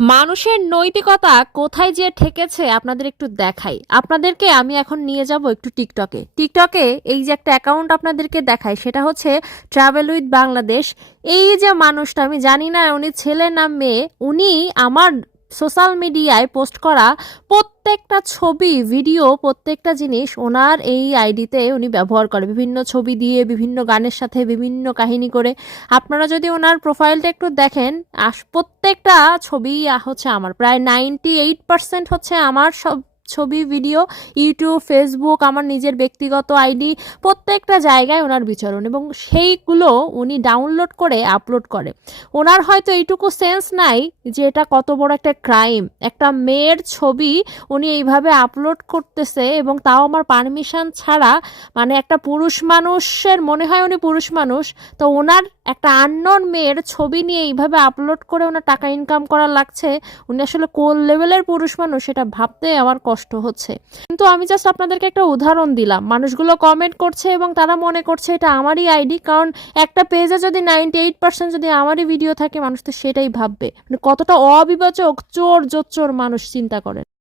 মানুষের নৈতিকতা কোথায় যে ঠেকেছে আপনাদের একটু দেখাই। আপনাদেরকে আমি এখন নিয়ে যাব একটু টিকটকে। টিকটকে এই যে একটা অ্যাকাউন্ট আপনাদেরকে দেখাই, সেটা হচ্ছে ট্রাভেল উইথ বাংলাদেশ এই যে মানুষটা, আমি জানি না উনি ছেলে না মেয়ে, উনি আমার সোশ্যাল মিডিয়ায় পোস্ট করা প্রত্যেকটা ছবি, ভিডিও, প্রত্যেকটা জিনিস ওনার এই আইডিতে উনি ব্যবহার করে। বিভিন্ন ছবি দিয়ে, বিভিন্ন গানের সাথে, বিভিন্ন কাহিনী করে। আপনারা যদি ওনার প্রোফাইলটা একটু দেখেন প্রত্যেকটা ছবি হচ্ছে আমার। প্রায় নাইনটি এইট পার্সেন্ট হচ্ছে আমার সব ছবি, ভিডিও, ইউটিউব ফেসবুক আমার নিজের ব্যক্তিগত আইডি, প্রত্যেকটা জায়গায় ওনার বিচরণ এবং সেইগুলো উনি ডাউনলোড করে আপলোড করে। ওনার হয়তো এইটুকু সেন্স নাই যে এটা কত বড় একটা ক্রাইম একটা মেয়ের ছবি উনি এইভাবে আপলোড করতেছে এবং তাও আমার পারমিশন ছাড়া মানে একটা পুরুষ মানুষের, মনে হয় উনি পুরুষ মানুষ, তো ওনার একটা আননোন মেয়ের ছবি নিয়ে এইভাবে আপলোড করে ওনার টাকা ইনকাম করা লাগছে। উনি আসলে কোন লেভেলের পুরুষ মানুষ সেটা ভাবতে আমার কষ্ট হচ্ছে। কিন্তু আমি জাস্ট আপনাদেরকে একটা উদাহরণ দিলাম। মানুষগুলো কমেন্ট করছে এবং তারা মনে করছে এটা আমারই আইডি কারণ একটা পেজে যদি নাইনটি এইট পার্সেন্ট যদি আমারই ভিডিও থাকে, মানুষ তো সেটাই ভাববে। মানে কতটা অবিবাচক, চোর, জোচ্চোর মানুষ চিন্তা করেন